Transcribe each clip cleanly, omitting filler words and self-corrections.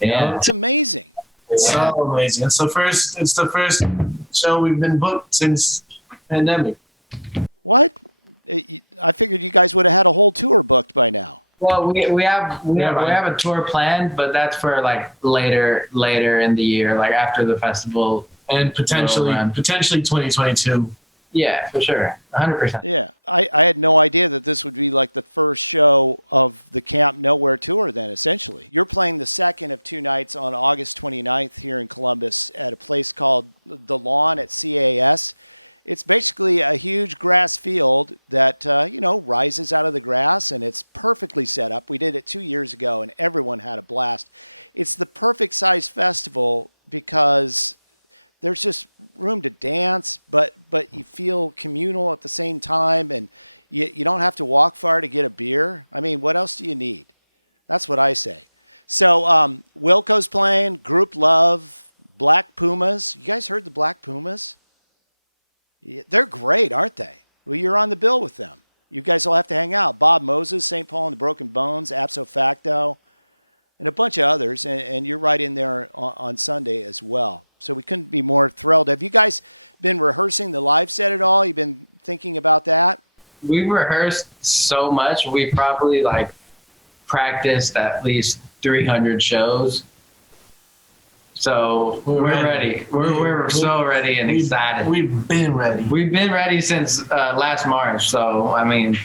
Yeah. It's so amazing. It's the first show we've been booked since pandemic. Well, we have a tour planned, but that's for like later in the year, like after the festival. And potentially 2022. Yeah, for sure, 100%. We rehearsed so much. We probably like practiced at least 300 shows. So we're ready. We're so ready and excited. We've been ready. We've been ready since last March. So I mean,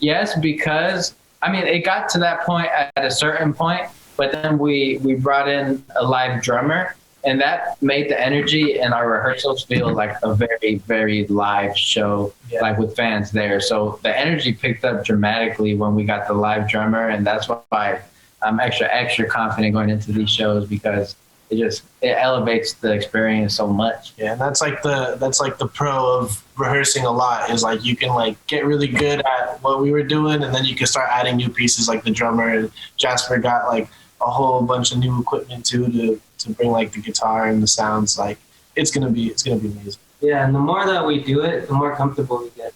yes, because I mean it got to that point at a certain point, but then we brought in a live drummer, and that made the energy in our rehearsals feel like a very live show, Yeah. like with fans there. So the energy picked up dramatically when we got the live drummer, and that's why I'm extra confident going into these shows because it elevates the experience so much. Yeah, and that's like the pro of rehearsing a lot is like you can like get really good at what we were doing, and then you can start adding new pieces like the drummer, and Jasper got like a whole bunch of new equipment too to bring like the guitar and the sounds. Like it's gonna be amazing. Yeah, and the more that we do it, the more comfortable we get.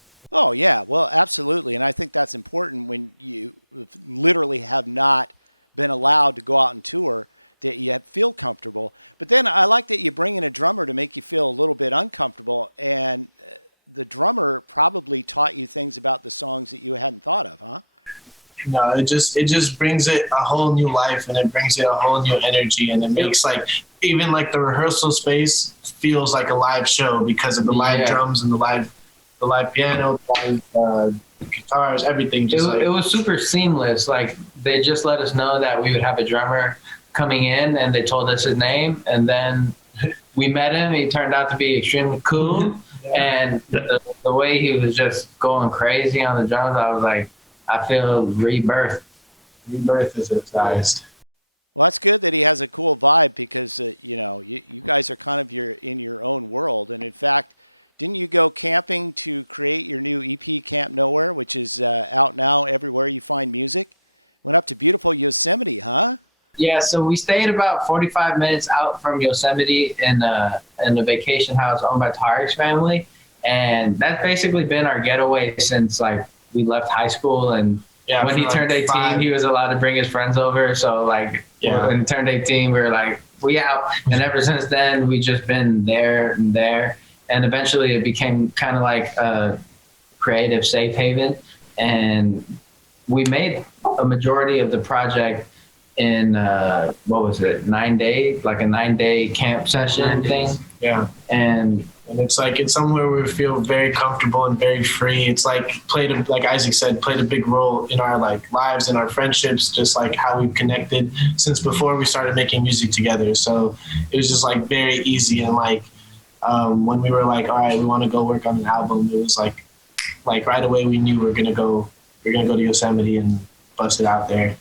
No, it just brings it a whole new life, and it brings it a whole new energy, and it makes like even like the rehearsal space feels like a live show because of the live Yeah. drums and the live piano, the live guitars, everything. Just It was super seamless. Like they just let us know that we would have a drummer coming in, and they told us his name, and then we met him. He turned out to be extremely cool, and the way he was just going crazy on the drums, I was like, I feel rebirth. rebirth is its highest. Yeah, so we stayed about 45 minutes out from Yosemite in a vacation house owned by Tariq's family, and that's basically been our getaway since like we left high school. And Yeah, when for he like turned 18, 5. he was allowed to bring his friends over. So like Yeah. when he turned 18, we were like, we out. And ever since then, we just been there and there. And eventually, it became kind of like a creative safe haven. And we made a majority of the project in what was it, 9 day, like a 9 day camp session thing. Yeah. And And it's somewhere where we feel very comfortable and very free. It's like like Isaac said, played a big role in our like lives and our friendships, just like how we've connected since before we started making music together. So it was just like very easy. And like when we were like, all right, we want to go work on an album, it was like right away we knew we're gonna go to Yosemite and bust it out there.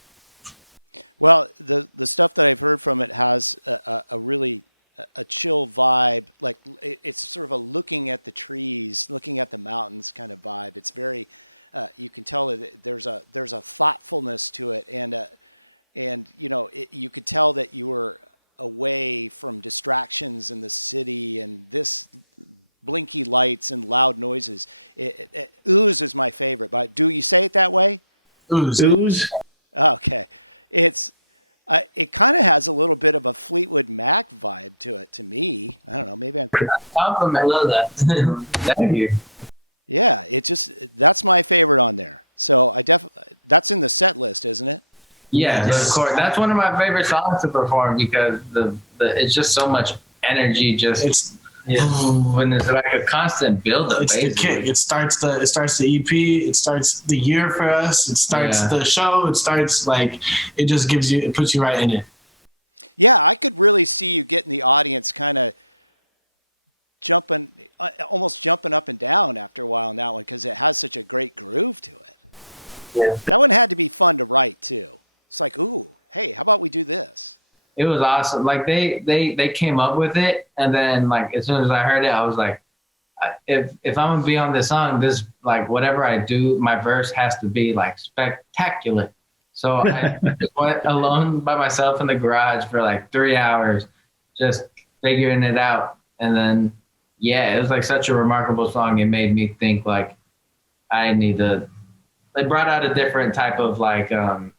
Ooze. Ooze. I love that. Thank you. Yeah, Yes. of course. That's one of my favorite songs to perform because the it's just so much energy. Just It's when there's like a constant buildup. it's the kick. It starts the EP. It starts the year for us. It starts the show. It starts like it just it puts you right in it. Yeah. It was awesome. Like they came up with it, and then like as soon as I heard it, I was like, if I'm gonna be on this song, this like whatever I do, my verse has to be like spectacular. So I just went alone by myself in the garage for like 3 hours, just figuring it out. And then yeah, it was like such a remarkable song. It made me think like I need to. It brought out a different type of like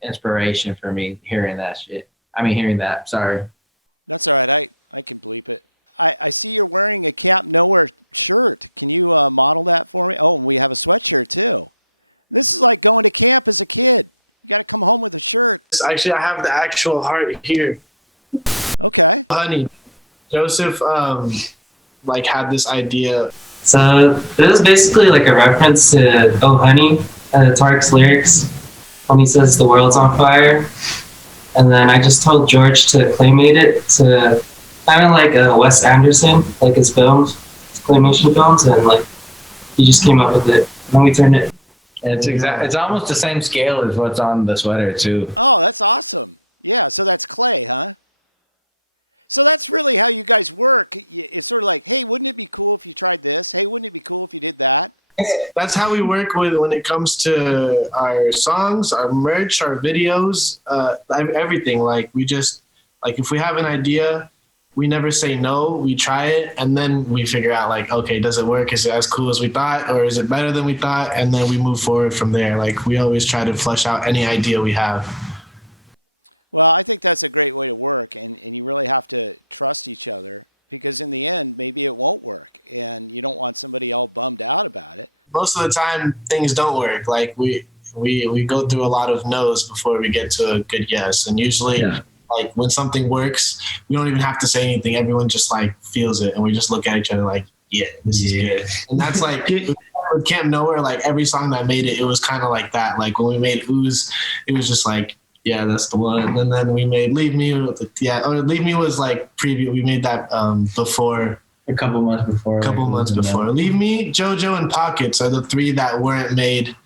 inspiration for me hearing that shit. I mean, hearing that. Sorry. Actually, I have the actual heart here. Honey, Joseph, like had this idea. So this is basically like a reference to "Oh Honey," Tark's lyrics when he says the world's on fire. And then I just told George to claymate it to kind of like Wes Anderson, like his films, his claymation films, and like he just came up with it. And then we turned it. It's almost the same scale as what's on the sweater too. That's how we work with when it comes to our songs, our merch, our videos, everything. Like we just like if we have an idea, we never say no. We try it, and then we figure out like, okay, does it work? Is it as cool as we thought, or is it better than we thought? And then we move forward from there. Like we always try to flesh out any idea we have. Most of the time things don't work. Like we go through a lot of no's before we get to a good yes. And usually like when something works, we don't even have to say anything. Everyone just like feels it, and we just look at each other like, yeah, this is good. And that's like with Camp Nowhere, like every song that made it, it was kind of like that. Like when we made Ooze, it was just like, yeah, that's the one. And then we made Leave Me, Leave Me was like preview. We made that before. A couple months before. Leave Me, JoJo, and Pockets are the three that weren't made,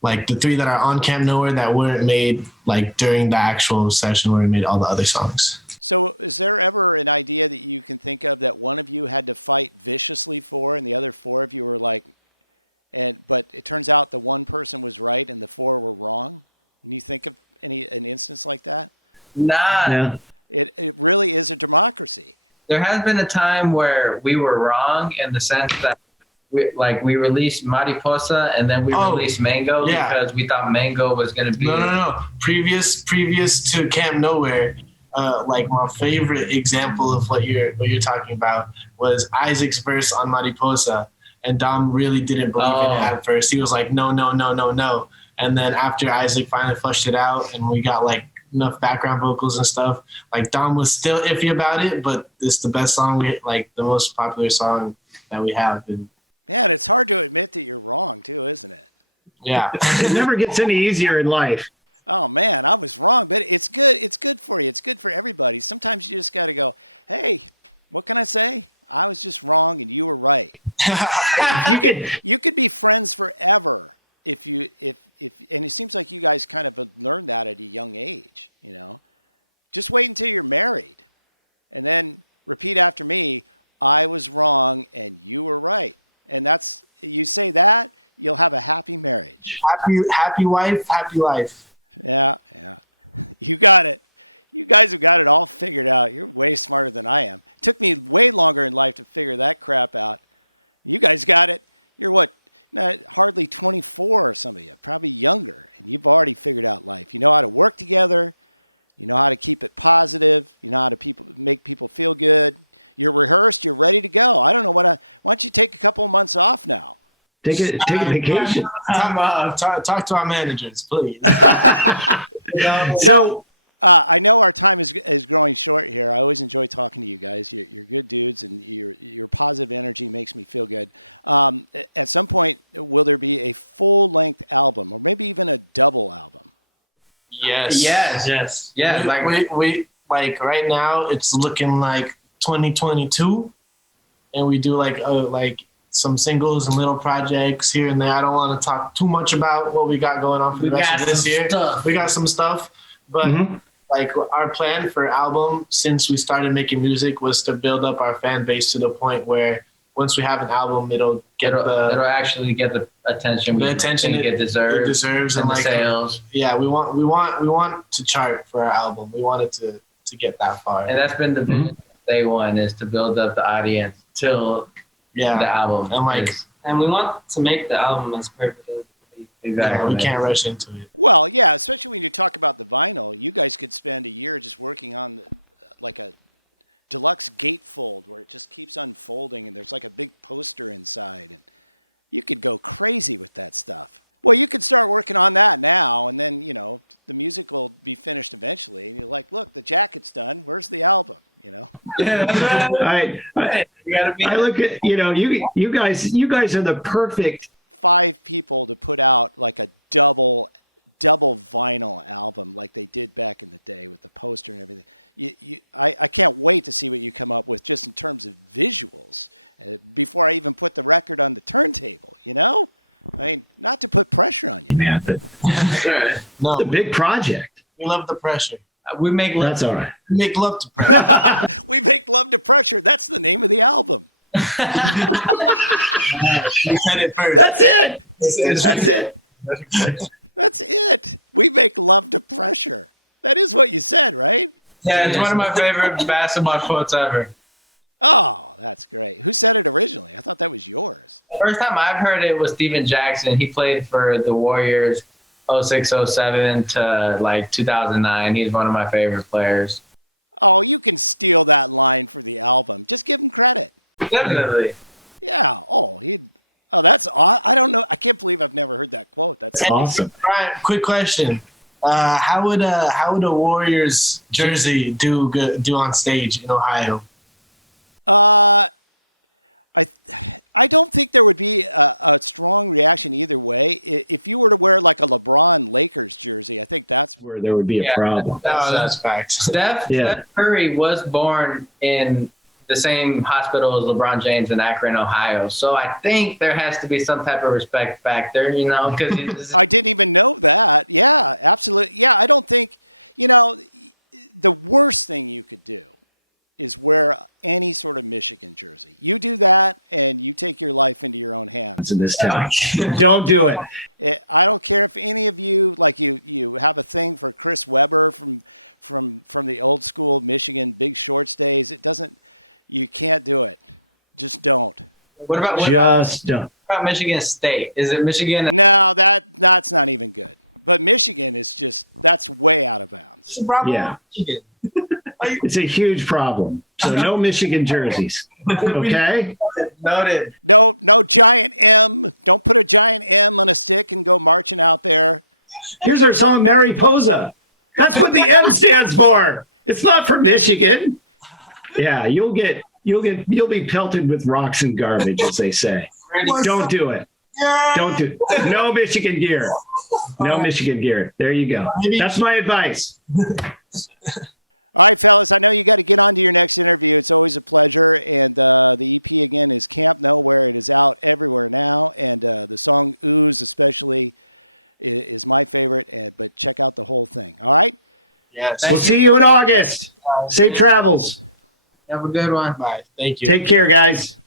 like the three that are on Camp Nowhere that weren't made like during the actual session where we made all the other songs. Nah. Yeah. There has been a time where we were wrong in the sense that we released Mariposa and then we released Mango because we thought Mango was going to be No. Previous to Camp Nowhere, like my favorite example of what you're talking about was Isaac's verse on Mariposa, and Dom really didn't believe in it at first. He was like, no, and then after Isaac finally flushed it out and we got like enough background vocals and stuff, like Dom was still iffy about it, but it's the best song, like the most popular song that we have. And yeah. It never gets any easier in life. You could. Happy wife, happy life. Take a vacation. Talk to our managers, please. So, Yes. Yes. Yeah, we like right now it's looking like 2022, and we do like some singles and little projects here and there. I don't want to talk too much about what we got going on for the rest of this year. We got some stuff, but like our plan for album since we started making music was to build up our fan base to the point where once we have an album, it'll actually get the attention it deserves and like the sales. Yeah, we want to chart for our album. We wanted to get that far. And that's been the vision from day one, is to build up the audience till the album. And we want to make the album as perfect as it can be. Exactly. We can't rush into it. I look at, you guys are the perfect. Man, No, the big project. we love the pressure. We make That's all right. We make love to pressure. You said it first. That's it. That's it. Yeah, it's one of my favorite basketball quotes ever. First time I've heard it was Steven Jackson. He played for the Warriors 06, 07 to like 2009. He's one of my favorite players. Definitely. That's awesome. Brian, quick question. How would a Warriors jersey do on stage in Ohio? Where there would be a problem. That's facts. Steph Curry was born in the same hospital as LeBron James in Akron, Ohio. So I think there has to be some type of respect factor, because in this town. Don't do it. What about Michigan State? Is it Michigan? It's a problem. Yeah. It's a huge problem. So no Michigan jerseys. Okay? Noted. Here's our song, Mariposa. That's what the M stands for. It's not for Michigan. Yeah, you'll be pelted with rocks and garbage, as they say. Don't do it. Don't do it. No Michigan gear. No Michigan gear. There you go. That's my advice. Yes. We'll see you in August. Safe travels. Have a good one. Bye. Thank you. Take care, guys.